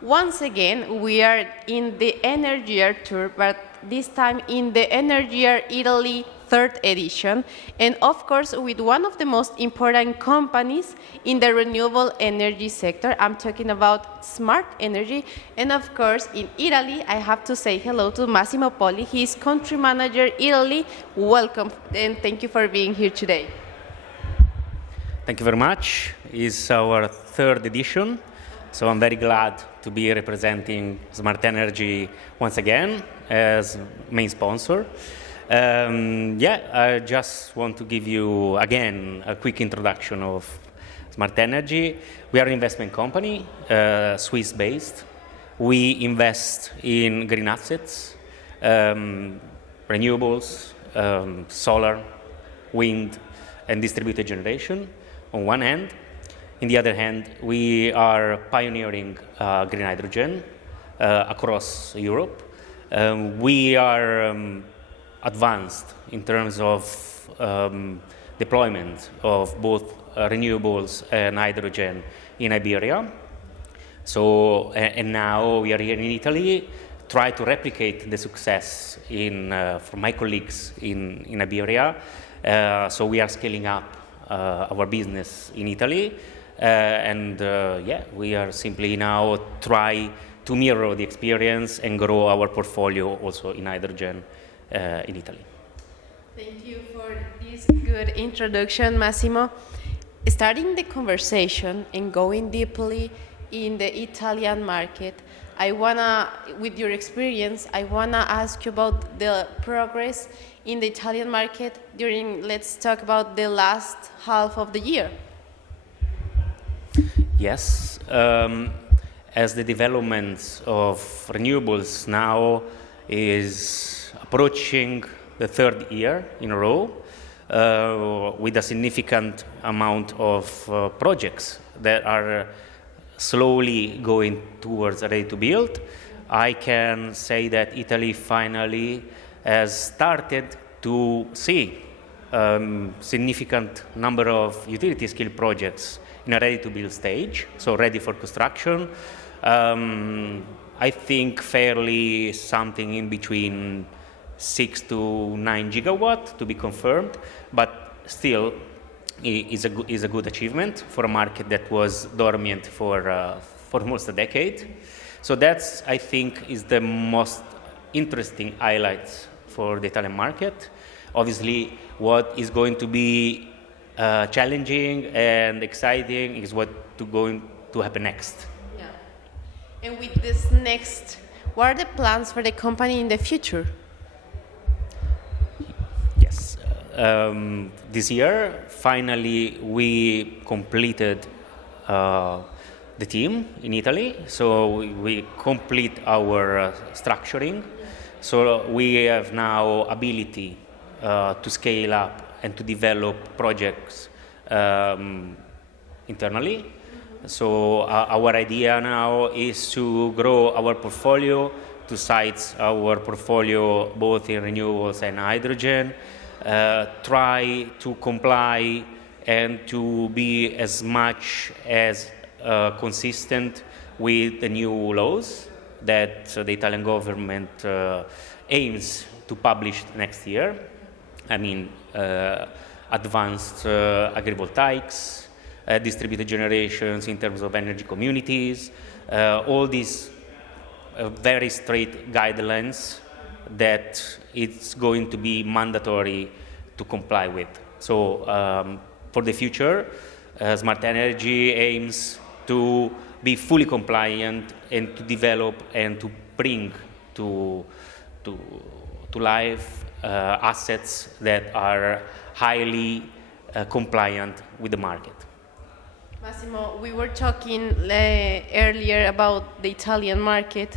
Once again, we are in the Energyear tour, but this time in the Energyear Italy third edition, and of course with one of the most important companies in the renewable energy sector. I'm talking about Smartenergy, and of course in Italy, I have to say hello to Massimo Poli. He is Country Manager Italy. Welcome, and thank you for being here today. Thank you very much. It's our third edition, so I'm very glad to be representing Smartenergy once again as main sponsor. I just want to give you again a quick introduction of Smartenergy. We are an investment company, Swiss-based. We invest in green assets, renewables, solar, wind, and distributed generation on one hand. On the other hand, we are pioneering green hydrogen across Europe. We are advanced in terms of deployment of both renewables and hydrogen in Iberia. So, and now we are here in Italy, try to replicate the success from my colleagues in Iberia. So we are scaling up our business in Italy, we are simply now try to mirror the experience and grow our portfolio also in hydrogen in Italy. Thank you for this good introduction, Massimo. Starting the conversation and going deeply in the Italian market, with your experience, I wanna ask you about the progress in the Italian market let's talk about the last half of the year. Yes, as the development of renewables now is approaching the third year in a row, with a significant amount of projects that are slowly going towards ready to build, I can say that Italy finally has started to see significant number of utility scale projects in a ready-to-build stage, so ready for construction. I think fairly something in between 6 to 9 gigawatt to be confirmed, but still is a good achievement for a market that was dormant for almost a decade. So that's, I think, is the most interesting highlights for the Italian market. Obviously, what is going to be challenging and exciting is what going to happen next. Yeah. And with this next, what are the plans for the company in the future? Yes. This year, finally, we completed the team in Italy. So we complete our structuring. So we have now ability to scale up and to develop projects internally. So our idea now is to grow our portfolio, to size our portfolio both in renewables and hydrogen, try to comply and to be as much as consistent with the new laws that the Italian government aims to publish next year. I mean, advanced agrivoltaics, distributed generations in terms of energy communities, all these very strict guidelines that it's going to be mandatory to comply with. So for the future, Smartenergy aims to be fully compliant and to develop and to bring to life assets that are highly compliant with the market. Massimo, we were talking earlier about the Italian market,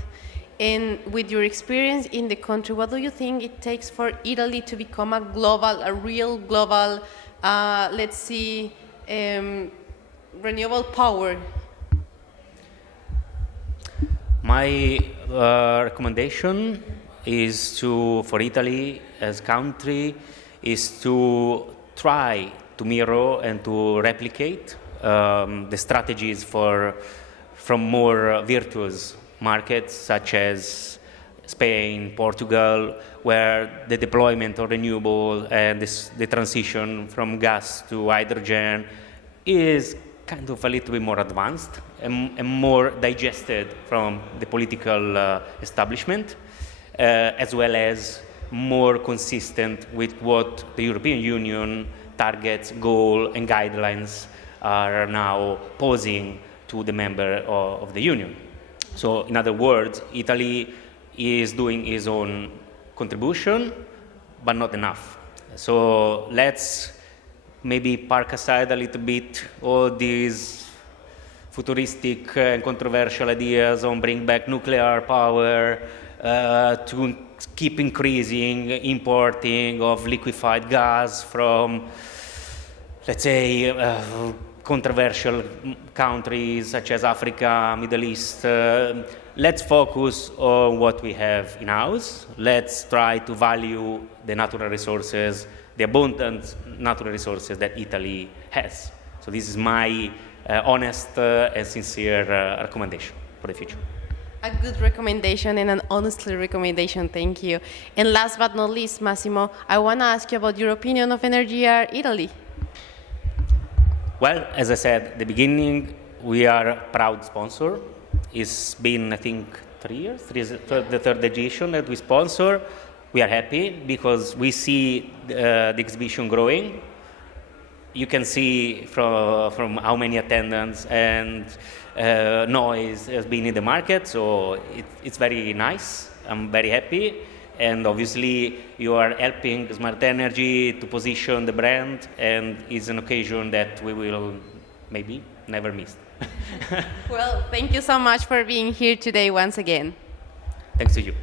and with your experience in the country, what do you think it takes for Italy to become a real global, renewable power? My recommendation is for Italy as country is to try to mirror and to replicate the strategies from more virtuous markets such as Spain, Portugal, where the deployment of renewable and the transition from gas to hydrogen is kind of a little bit more advanced and more digested from the political establishment, as well as more consistent with what the European Union targets, goal, and guidelines are now posing to the member of the Union. So, in other words, Italy is doing its own contribution, but not enough. So let's maybe park aside a little bit all these futuristic and controversial ideas on bring back nuclear power, to keep increasing importing of liquefied gas from, let's say, controversial countries such as Africa, Middle East. Let's focus on what we have in-house. Let's try to value the natural resources, the abundant natural resources that Italy has. So this is my honest and sincere recommendation for the future. A good recommendation and an honestly recommendation, thank you. And last but not least, Massimo, I want to ask you about your opinion of Energyear Italy. Well, as I said at the beginning, we are a proud sponsor. It's been, I think, 3 years, the third edition that we sponsor. We are happy because we see the exhibition growing. You can see from how many attendants and noise has been in the market, so it's very nice. I'm very happy. And obviously, you are helping Smartenergy to position the brand, and it's an occasion that we will maybe never miss. Well, thank you so much for being here today once again. Thanks to you.